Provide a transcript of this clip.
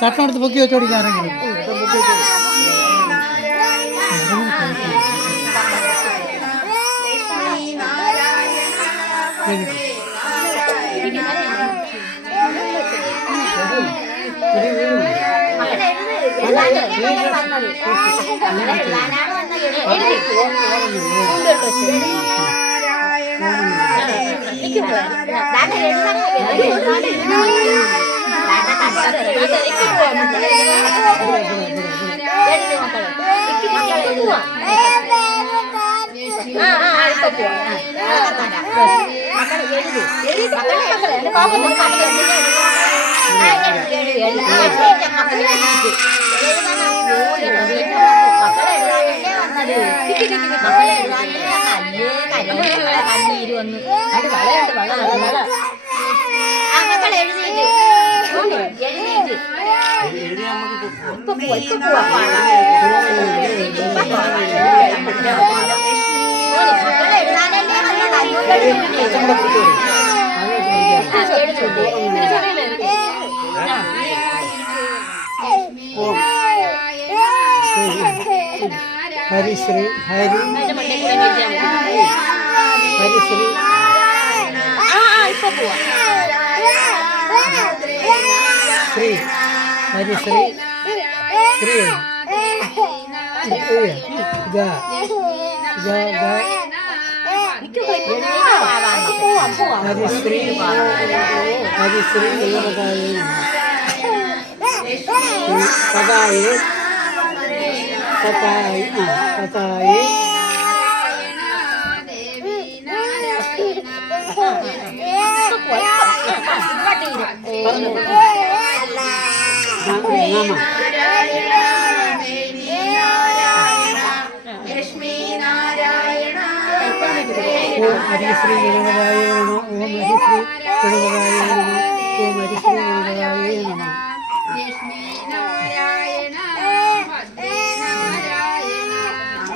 ചട്ടം എടുത്ത് പൊക്കി വെച്ചോടിക്കാരെങ്കിലും കണ്ണീര് വന്നു അത് വളയുണ്ട് പോവാ. മക്കൾ എഴുതാനല്ലേ വന്നത് അതുകൊണ്ട് എഴുന്നേറ്റ്. ആ, എഴുതുണ്ട്. ഹരിശ്രീ ഹരി ഹരിശ്രീ ശ്രീ ഹരിശ്രീ ശ്രീ ശ്രീ ഗ ഗ ഗ പോവാം പോവാം ഹരിശ്രീ ഹരിശ്രീ ഗണപതായ പതായ പതായ ആ പതായ നാമ ഓം ഹരിശ്രീ ഗണപതായ നമ ഓം ഹരിശ്രീ ഗണപതായ നമ ഓം ഹരിശ്രീ ഗണപതായ നമ